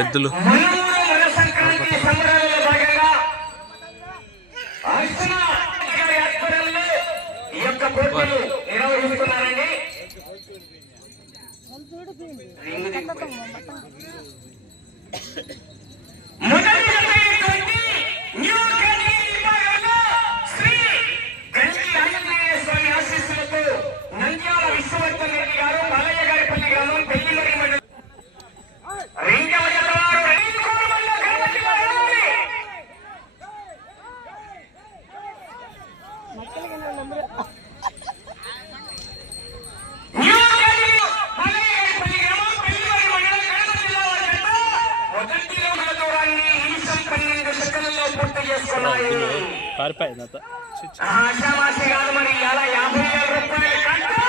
ఎద్దులు నిర్వహిస్తున్నారండి. శ్రీ గంటి ఆంజనేయ స్వామి ఆశీస్సులతో నంద్యాల విశ్వవర్ధన్ రెడ్డి గారు బాలయ్య గారి పల్లి గ్రామం పెళ్లిమరి మండలం ఆశామాసి కాదు మరి ఇలా 50,000 రూపాయలు కట్టు.